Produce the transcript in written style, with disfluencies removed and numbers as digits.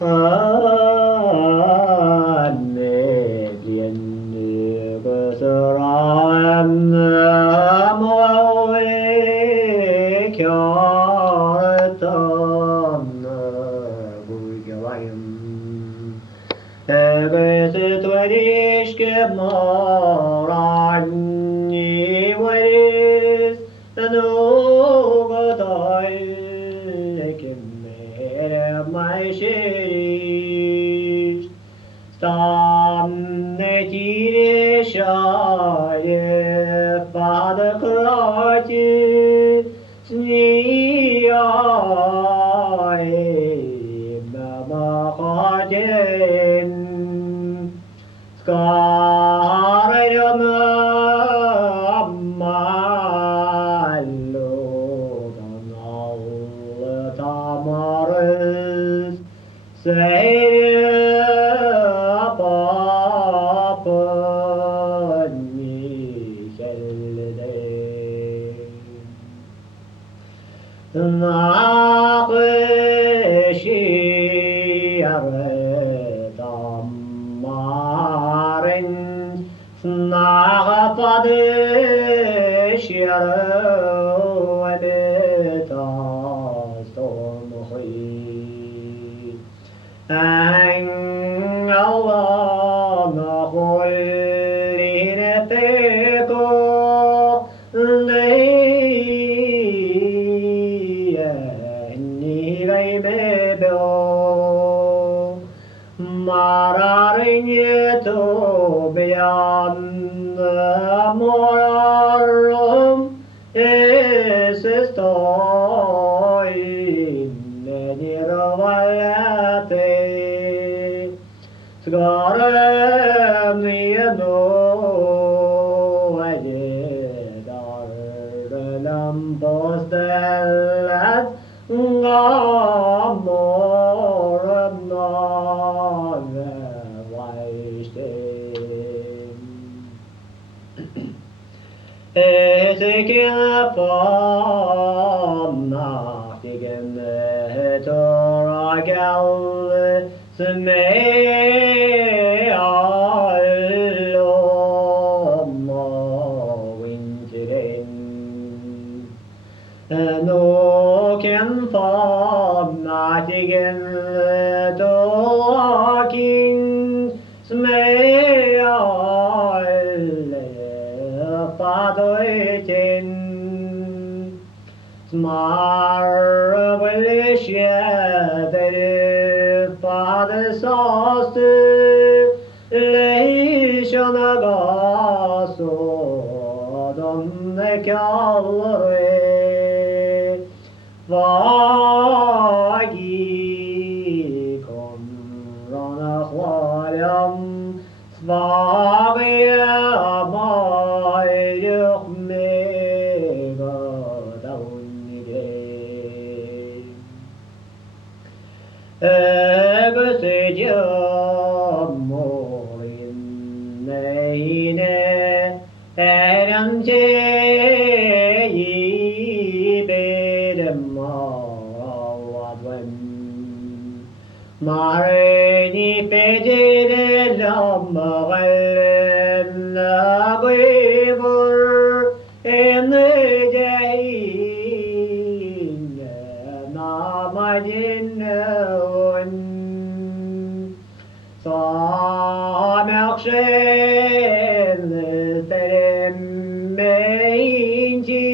连那个是让我为瞧的那不叫人。Egoist ke morani waris no godai ke mere mai shiris stam ne tire shaye fad krati sni ay mama khatin skarım malludan allı tamarız seyri papın nişelde nakışı tamarin نغفدشيرو بتاستمخي أن الله نخلين تيكو لي إني غيبه marariñeto beyan morarum es estoy nenirovate sgarem nieno ayedar lampos delat ngamorum Ezekiel famnachtigen toragal smei allom winteren Noken famnachtigen torakin smei fadoitin smarvelishedere fadesaste leishonagaso donne kallre vagi konrana khwalam svagya Ögüsücüm neyine erenceyi benim avadvem Marini pecerelam mağallen nagibur eneceyin namacin Samekşen teremmeyinci